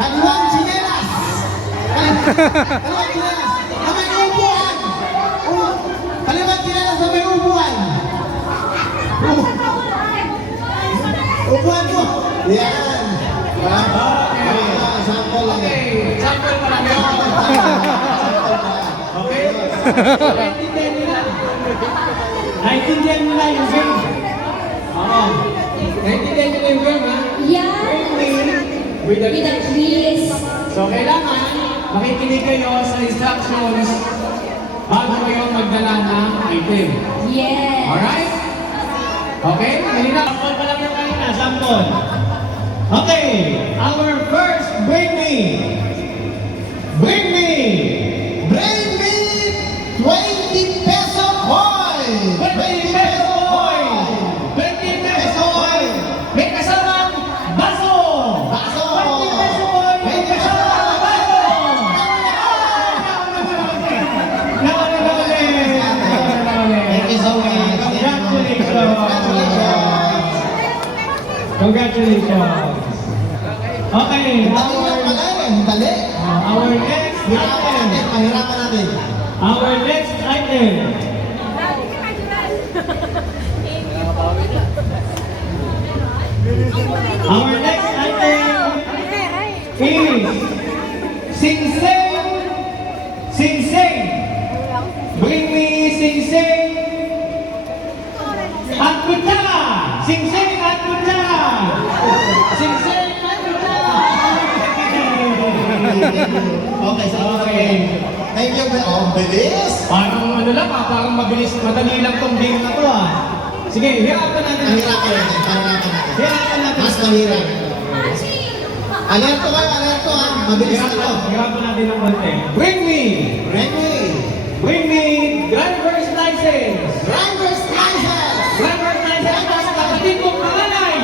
Kaliwang sinelas. Kaliwang sinelas. Na may upuan. Kaliwang sinelas na may upuan. Upuan mo. Yan. Sample lang. Okay, sample pa lang yun. Okay? Naintindihan nila yung game. Oo. Naintindihan nila yung game, ha? Yeah. With the With a quiz. So, kailangan makikinig kayo sa instructions bago kayo magdala ng item. Yes. Alright? Okay? Kanina, sample pa lang yung kanina. Sample. Okay. Our first, bring me. Bring me. Bring me 20 peso coin. 20 peso coin. 20 peso coin. May kasamang baso. Baso. 20 peso coin. May kasamang baso. Thank you so much. Congratulations. Okay, Dali lang pala eh. Dali. our next Hirapan natin. item. Pahirapan natin. Our next item. Our next item is Sing Sing. Sing Sing. Bring me Sing Sing. At kutsara. Sing Sing at kutsara. Sing Sing at kutsara. Okay, sige. Okay. Thank you. Oh, bilis. Parang ano lang parang mabilis, madali lang tong game na to Sige, hirapan natin. Pahirapan natin. Pahirapan natin. Hirapan natin. Mas mahirap. Alerto kayo, alerto ha. Mabilis na ito. Hirapan natin ng konti. Bring me! Ready? Bring me driver's license! Driver's license! Driver's license ng kapatid kong panganay!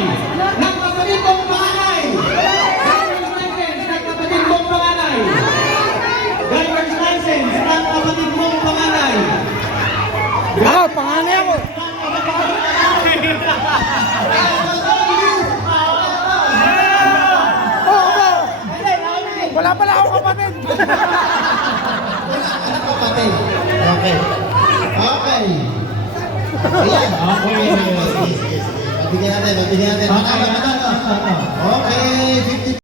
Ng kapatid kong panganay! Driver's license ng kapatid kong panganay! Driver's license ng kapatid kong panganay! Ako, panganay ako. Wala pala akong kapatid. Anak kapatid. Okay. Okay. Ayan. Okay. Sige, sige, sige. Pagbigyan natin, pagbigyan natin. Manalo, manalo. Okay, 50